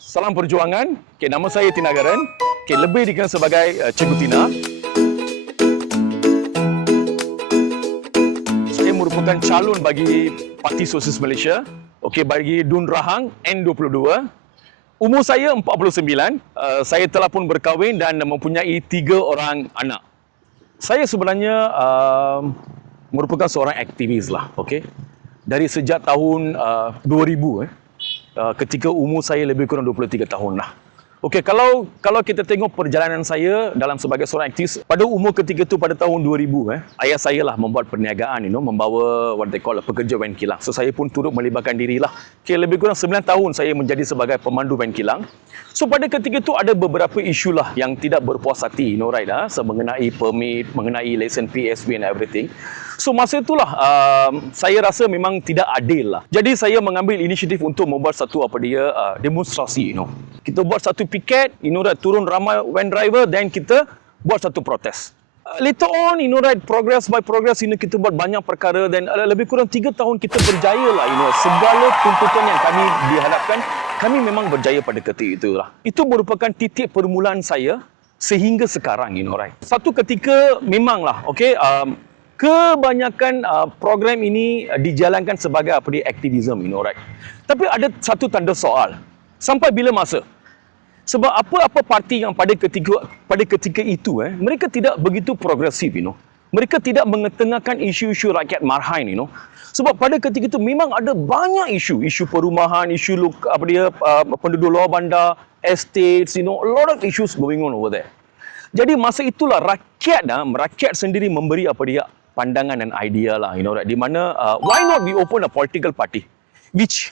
Salam Perjuangan. Nama saya Tina Garan. Lebih dikenal sebagai Cikgu Tina. Saya merupakan calon bagi Parti Sosialis Malaysia. Bagi Dun Rahang N22. Umur saya 49. Saya telah pun berkahwin dan mempunyai 3 orang anak. Saya sebenarnya merupakan seorang aktivis lah. Dari sejak tahun 2000. Ketika umur saya lebih kurang 23 tahun lah. Kalau kita tengok perjalanan saya dalam sebagai seorang aktivis pada umur ketika itu pada tahun 2000, ayah saya lah membuat perniagaan, membawa what they call pekerja van kilang. So saya pun turut melibatkan dirilah. Lebih kurang 9 tahun saya menjadi sebagai pemandu van kilang. So pada ketika itu ada beberapa isu lah yang tidak berpuas hati, so, mengenai permit, mengenai lesen PSB and everything. So masa itulah saya rasa memang tidak adil lah. Jadi saya mengambil inisiatif untuk membuat satu demonstrasi, Kita buat satu piket, turun ramai van driver, dan kita buat satu protes. Later on, progress by progress, kita buat banyak perkara, dan lebih kurang 3 tahun kita berjaya lah, segala tuntutan yang kami dihadapkan, kami memang berjaya pada ketika itu lah. Itu merupakan titik permulaan saya sehingga sekarang, Satu ketika memanglah, kebanyakan program ini dijalankan sebagai aktivisme, Tapi ada satu tanda soal. Sampai bila masa? Sebab apa parti yang pada ketika itu mereka tidak begitu progresif, Mereka tidak mengetengahkan isu-isu rakyat marhain, Sebab pada ketika itu memang ada banyak isu perumahan, isu penduduk luar bandar, estates, a lot of issues going on over there. Jadi masa itulah rakyat sendiri memberi pandangan dan idea lah, di mana why not we open a political party which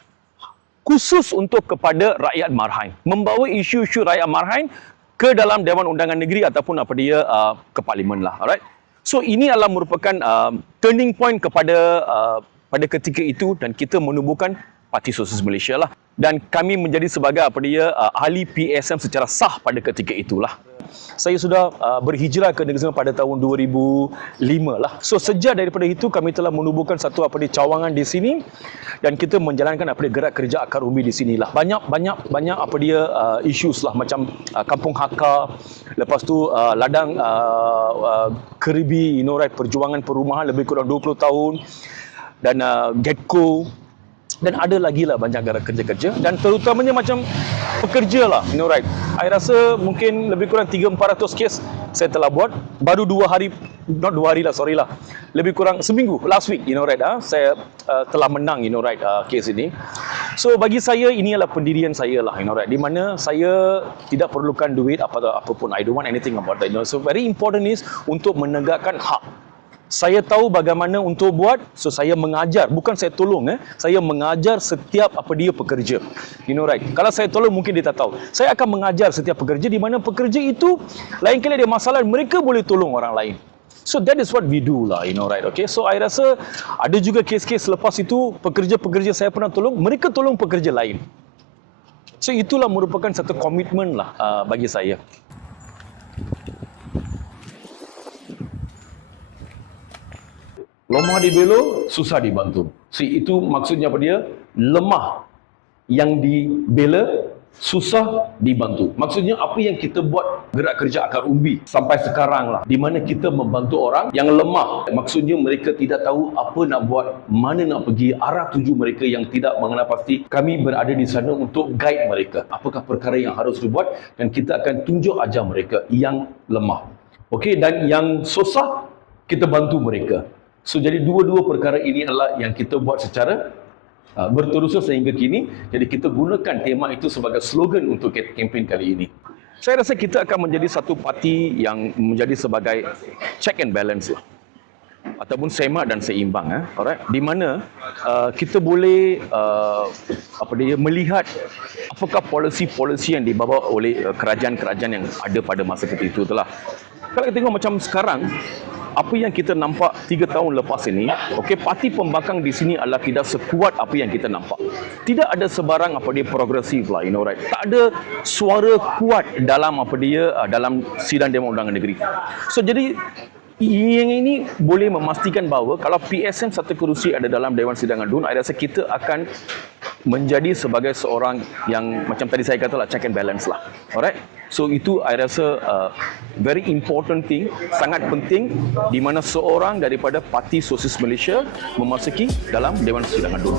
khusus untuk kepada rakyat marhain, membawa isu-isu rakyat marhain ke dalam Dewan Undangan Negeri ataupun ke parlimen lah. Alright. So ini adalah merupakan turning point kepada pada ketika itu, dan kita menubuhkan Parti Sosialis Malaysia lah, dan kami menjadi sebagai ahli PSM secara sah pada ketika itulah. Saya sudah berhijrah ke negeri Sembilan pada tahun 2005 lah. So sejak daripada itu kami telah menubuhkan satu cawangan di sini, dan kita menjalankan gerak kerja akar umbi di sinilah. Banyak issues lah, macam Kampung Hakka, lepas tu ladang Keribi, perjuangan perumahan lebih kurang 20 tahun, dan Getco. Dan ada lagi lah banyak gerak kerja-kerja, dan terutamanya macam pekerja lah, I rasa mungkin lebih kurang 300-400 kes saya telah buat. Baru 2 hari, not 2 hari lah, sorry lah, lebih kurang seminggu, last week, saya telah menang, kes ini. So bagi saya ini adalah pendirian saya lah, di mana saya tidak perlukan duit apapun. I don't want anything about that. So very important is untuk menegakkan hak. Saya tahu bagaimana untuk buat, so saya mengajar, bukan saya tolong, saya mengajar setiap pekerja. Kalau saya tolong mungkin dia tak tahu. Saya akan mengajar setiap pekerja, di mana pekerja itu lain kali ada masalah, mereka boleh tolong orang lain. So that is what we do lah, So I rasa ada juga kes-kes lepas itu pekerja-pekerja saya pernah tolong, mereka tolong pekerja lain. So itulah merupakan satu komitmen lah bagi saya. Lemah dibela, susah dibantu. Itu maksudnya dia? Lemah yang dibela, susah dibantu. Maksudnya apa yang kita buat gerak kerja akar umbi sampai sekarang lah, di mana kita membantu orang yang lemah. Maksudnya mereka tidak tahu apa nak buat, mana nak pergi, arah tuju mereka yang tidak mengenal pasti. Kami berada di sana untuk guide mereka. Apakah perkara yang harus dibuat, dan kita akan tunjuk ajar mereka yang lemah. Dan yang susah, kita bantu mereka. So jadi dua-dua perkara ini adalah yang kita buat secara berterusan sehingga kini. Jadi kita gunakan tema itu sebagai slogan untuk kempen kali ini. Saya rasa kita akan menjadi satu parti yang menjadi sebagai check and balance lah, ataupun semak dan seimbang, alright, di mana kita boleh melihat apakah polisi-polisi yang dibawa oleh kerajaan-kerajaan yang ada pada masa ketika itu telah. Kalau kita tengok macam sekarang, apa yang kita nampak 3 tahun lepas ini, parti pembangkang di sini adalah tidak sekuat apa yang kita nampak. Tidak ada sebarang progresif lah, Tak ada suara kuat dalam dalam sidang Dewan Undangan Negeri. So jadi yang ini boleh memastikan bahawa kalau PSM satu kerusi ada dalam Dewan Sidangan DUN, saya rasa kita akan menjadi sebagai seorang yang macam tadi saya katalah check and balance lah. Alright. So itu I rasa very important thing, sangat penting di mana seorang daripada Parti Sosialis Malaysia memasuki dalam Dewan Persidangan dulu.